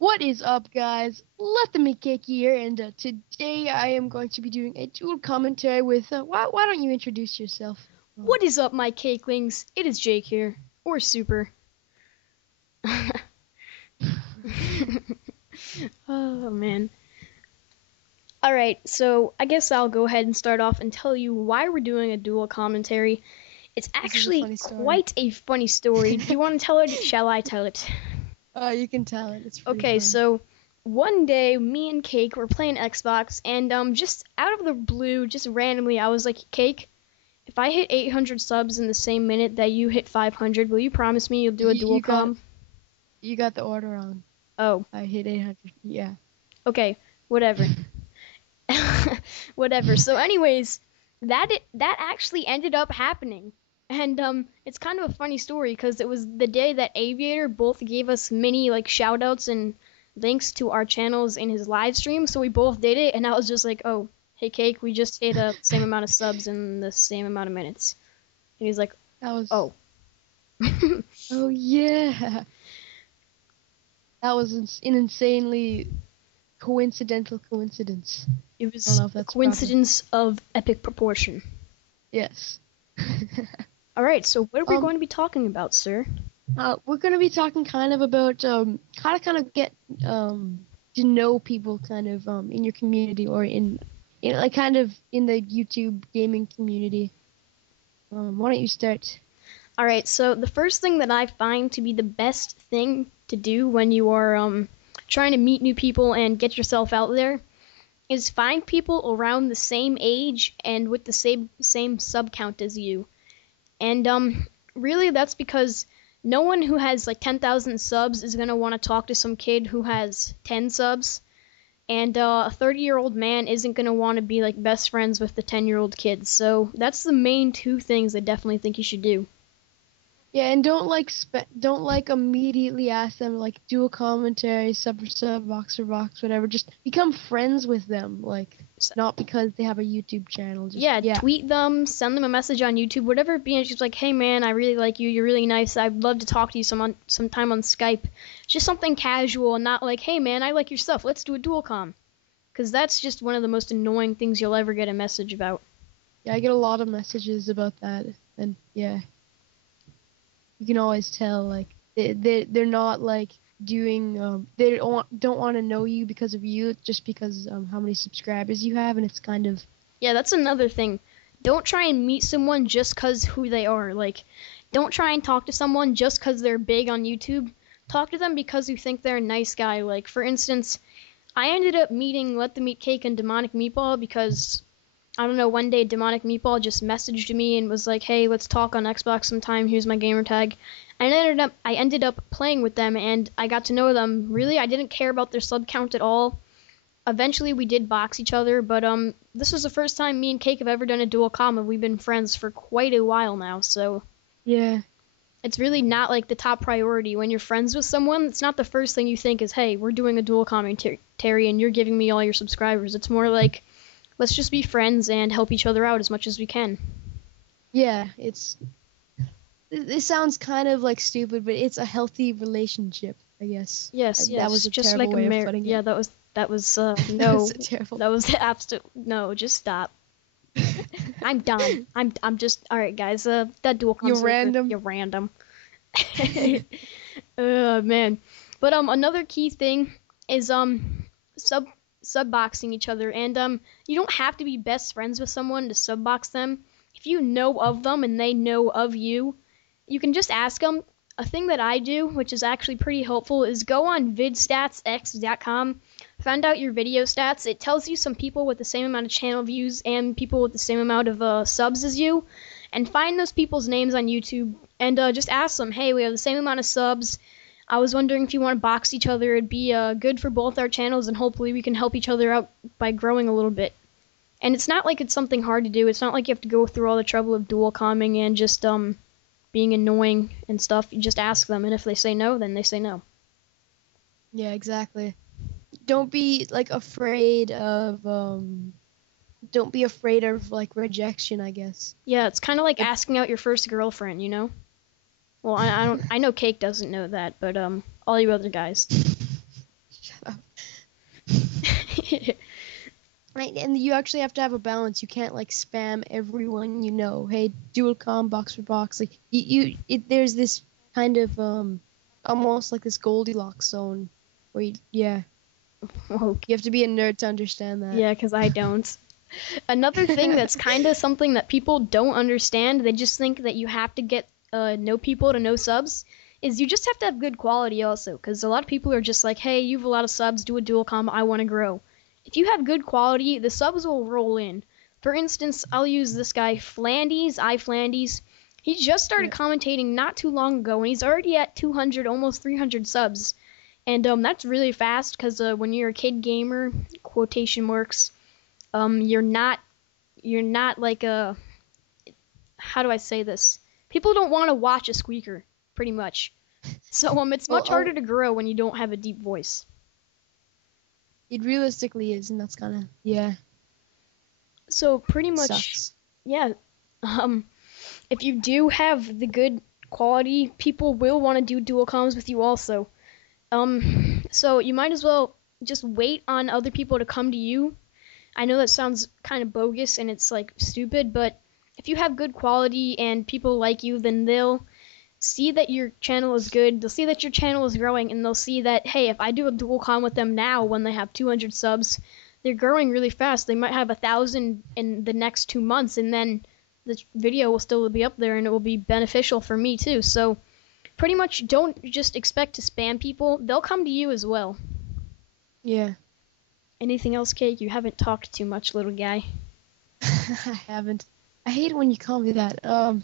What is up, guys? LetThemEatCake here, and today I am going to be doing a dual commentary with. Why don't you introduce yourself? What is up, my cakelings? It is Jake here, or Super. Oh man. Alright, so I guess I'll go ahead and start off and tell you why we're doing a dual commentary. It's actually quite a funny story. Do you want to tell it? Shall I tell it? You can tell it. It's okay. fun. So one day, me and Cake were playing Xbox, and just out of the blue, just randomly, I was like, Cake, if I hit 800 subs in the same minute that you hit 500, will you promise me you'll do a dual comm? You got the order wrong. Oh. I hit 800. Yeah. Okay. Whatever. Whatever. So, anyways, that actually ended up happening, and it's kind of a funny story because it was the day that Aviator both gave us mini shout outs and links to our channels in his live stream. So we both did it, and I was just like, "Oh, hey Cake, we just hit the same amount of subs in the same amount of minutes." And he's like, "Oh." Oh yeah. That was an insanely coincidental coincidence. It was a coincidence of epic proportion. Yes. Alright, so what are we going to be talking about, sir? We're going to be talking kind of about how to kind of get to know people kind of in your community or in kind of in the YouTube gaming community. Why don't you start? Alright, so the first thing that I find to be the best thing to do when you are trying to meet new people and get yourself out there is find people around the same age and with the same sub count as you. And really that's because no one who has like 10,000 subs is going to want to talk to some kid who has 10 subs. And a 30-year-old man isn't going to want to be like best friends with the 10-year-old kid. So that's the main two things I definitely think you should do. Yeah, and don't immediately ask them like do a commentary, sub for sub, box for box, whatever. Just become friends with them, like not because they have a YouTube channel. Just, tweet them, send them a message on YouTube, whatever it be. And she's like, "Hey man, I really like you. You're really nice. I'd love to talk to you sometime on Skype." Just something casual, and not like, "Hey man, I like your stuff. Let's do a dual comm," because that's just one of the most annoying things you'll ever get a message about. Yeah, I get a lot of messages about that, and yeah. You can always tell like they're not like doing they don't want to know you because of you, just because how many subscribers you have, and it's kind of that's another thing. Don't try and meet someone just cause who they are. Like, don't try and talk to someone just cause they're big on YouTube. Talk to them because you think they're a nice guy. Like, for instance, I ended up meeting LetThemEatCake and Demonic Meatball because I don't know, one day Demonic Meatball just messaged me and was like, "Hey, let's talk on Xbox sometime. Here's my gamer tag." And I ended up playing with them, and I got to know them. Really, I didn't care about their sub count at all. Eventually, we did box each other, but this was the first time me and Cake have ever done a dual comm, and we've been friends for quite a while now. So yeah, it's really not like the top priority when you're friends with someone. It's not the first thing you think is, "Hey, we're doing a dual commentary, and you're giving me all your subscribers." It's more like, let's just be friends and help each other out as much as we can. Yeah, it sounds kind of like stupid, but it's a healthy relationship, I guess. Yes. That was a just terrible like way of putting it. Yeah, that was no. That was absolute no. Just stop. I'm done. I'm just all right, guys. That dual comm. You're random. Oh man. But another key thing is subboxing each other, and you don't have to be best friends with someone to subbox them. If you know of them and they know of you, you can just ask them. A thing that I do, which is actually pretty helpful, is go on vidstatsx.com, find out your video stats. It tells you some people with the same amount of channel views and people with the same amount of subs as you, and find those people's names on YouTube and just ask them, "Hey, we have the same amount of subs. I was wondering if you want to box each other. It'd be good for both our channels, and hopefully we can help each other out by growing a little bit." And it's not like it's something hard to do. It's not like you have to go through all the trouble of dual comming and just being annoying and stuff. You just ask them, and if they say no, then they say no. Yeah, exactly. Don't be like afraid of like rejection, I guess. Yeah, it's kind of like asking out your first girlfriend, you know? Well, I know Cake doesn't know that, but all you other guys. Shut up. Right, and you actually have to have a balance. You can't like spam everyone you know. Hey, dual comm, box for box. Like there's this kind of almost like this Goldilocks zone where you have to be a nerd to understand that. Yeah, because I don't. Another thing that's kind of something that people don't understand, they just think that you have to get no people to no subs, is you just have to have good quality also. Because a lot of people are just like, hey, you have a lot of subs, do a dual comm, I want to grow. If you have good quality, the subs will roll in. For instance, I'll use this guy, Flandies. He just started commentating not too long ago, and he's already at 200, almost 300 subs. And that's really fast, because when you're a kid gamer, quotation marks, you're not like a, how do I say this? People don't want to watch a squeaker, pretty much. So it's much harder to grow when you don't have a deep voice. It realistically is, and that's kind of, yeah. So pretty much, sucks. Yeah. If you do have the good quality, people will want to do dual comms with you also. So you might as well just wait on other people to come to you. I know that sounds kind of bogus and it's like stupid, but if you have good quality and people like you, then they'll see that your channel is good, they'll see that your channel is growing, and they'll see that, hey, if I do a dual comm with them now when they have 200 subs, they're growing really fast. They might have 1,000 in the next 2 months, and then the video will still be up there and it will be beneficial for me too. So pretty much don't just expect to spam people. They'll come to you as well. Yeah. Anything else, Cake? You haven't talked too much, little guy. I haven't. I hate it when you call me that.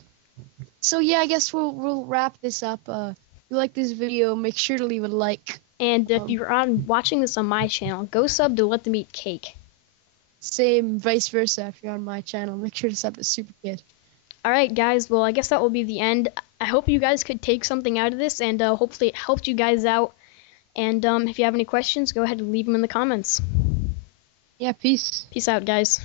So yeah, I guess we'll wrap this up. If you like this video, make sure to leave a like. And if you're watching this on my channel, go sub to LetThemEatCake. Same, vice versa. If you're on my channel, make sure to sub to SuperxKid. Alright guys, well I guess that will be the end. I hope you guys could take something out of this, and hopefully it helped you guys out. And if you have any questions, go ahead and leave them in the comments. Yeah, peace. Peace out, guys.